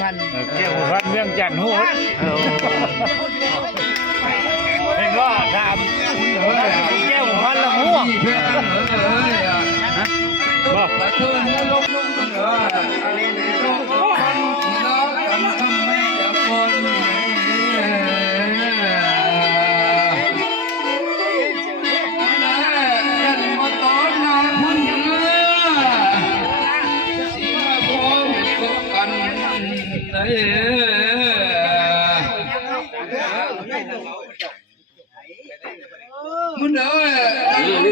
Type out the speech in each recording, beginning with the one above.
พันแก้วหัวพันเรื่องจันทร์หูดเห็นว่าถามแก้วหัวพันละหัวบอกมันเด้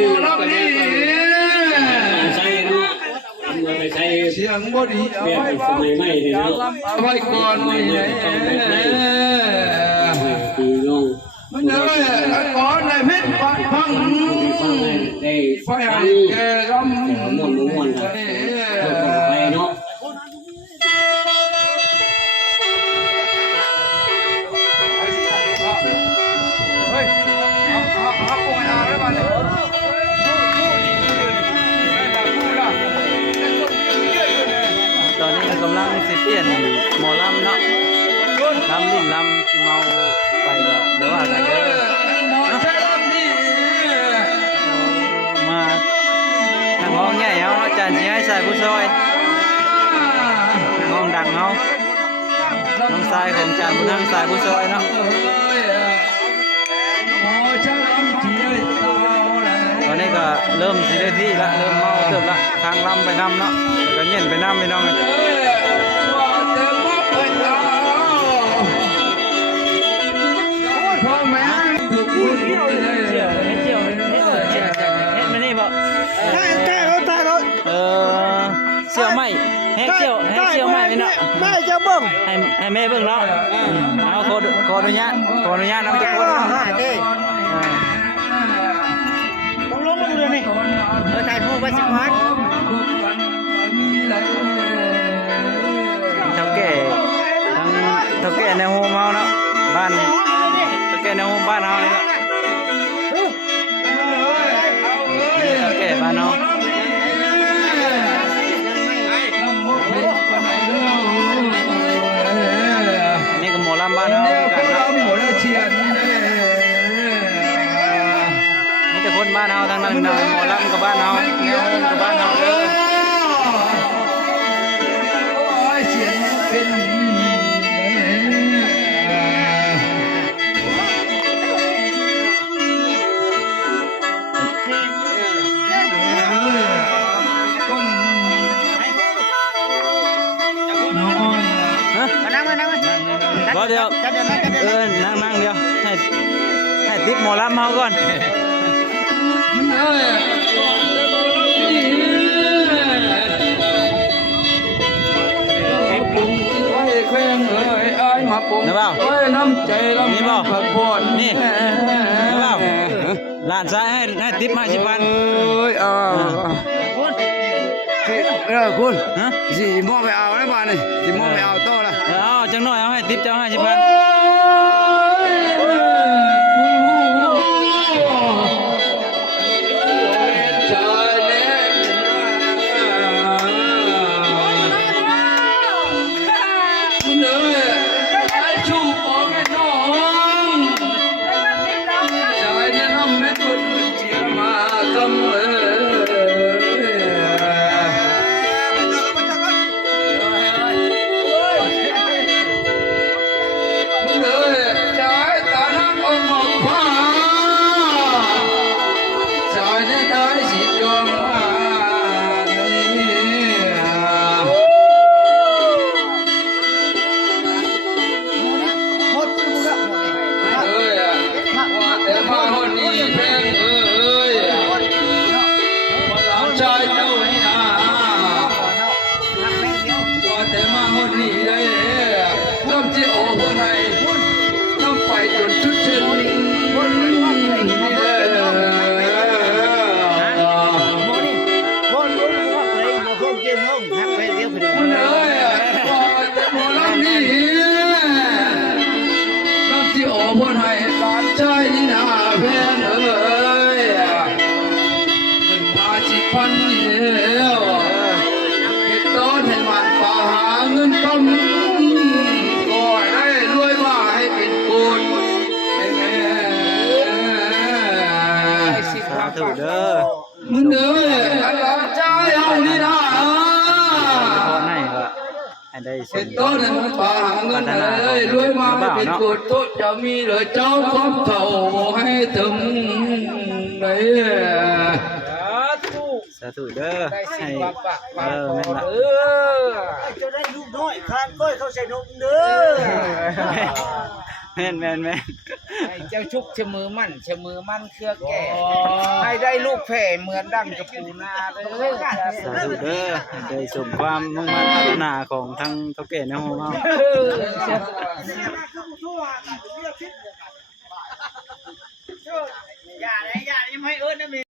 อรับนี่เสียงบดีเอาไว้บ้างเอาไว้ก่อนนี่มันเด้อก่อนในพิษปัดพังไฟให้แกรำไปเนาะตอนนี้กำลังสิเปลี่ยนหมอลำเนาะลำลิ้นลำที่เมาไปก็เดี๋ยวว่ากันเด้อมาทางห้องใหญ่เอาอาจารย์ชี้ให้ใส่ผู้ซอยห้องดังเอาน้องทรายของอาจารย์ผู้นั่งทรายผู้ซอยเนาะตอนนี้ก็เริ่มสิได้ที่ละเริ่มเมาเติบละทางลำไปน้ำเนาะก็เย็นไปน้ำไปน้องเลยเสี่ยวไหมให้เสี่ยวไหมเนาะแม่จะเบิ่งให้แม่เบิ่งเนาะเอาขออนุญาตน้ำจะพูดต้องลงมาเลยนี่ถ่ายรูปไว้สิพัดเท่าแก่ในโฮมเฮาเนาะบ้านเท่าแก่ในโฮมบ้านเฮานี่เนาะนี่เท่าแก่บ้านเฮานี่ก็หมอลำบ้านเฮากันเนาะนี่แต่คนบ้านเฮาทั้งนั้นหมอลำกับบ้านเฮาแนวโฮมกับบ้านเฮาเลยเดี๋ยวนั่งเดี๋ยวให้ติ๊บหมอลำเฮาก่อนนี่เปล่านี่เปล่านี่เปล่าหลานซ้ายให้ติ๊บ50,000คุณสิมองไปเอาได้บ้านนี่สิมองไปเอาโตละเอาจังหน่อยเอาให้ติ๊บเจ้า50,000คนให้ร้านใจหน้าแฟนเอ้ยเป็นมาจิพันเดียวเก็บต้นให้มันป่าหาเงินกำ ให้ได้ส เป็ ม นต้นมันป่าเงินเลยรวยมาไม่เป็นกุศลจะมีเหลือเจ้าความเท่าให้ถึงไหน สาธุเด้อให้แม่นละ จะได้ลูกน้อยคานก้อยเข้าใส่นมเด้อ แม่น ให้เจ้าชุกเชมือมั่นเชมือมั่นเครือแก่ให้ได้ลูกแผ่เหมือนดังกับปูนาเลย สาธุเด้อให้ได้สมความมุ่งมั่นพัฒนาของทั้งเฒ่าแก่ในห้องเฮา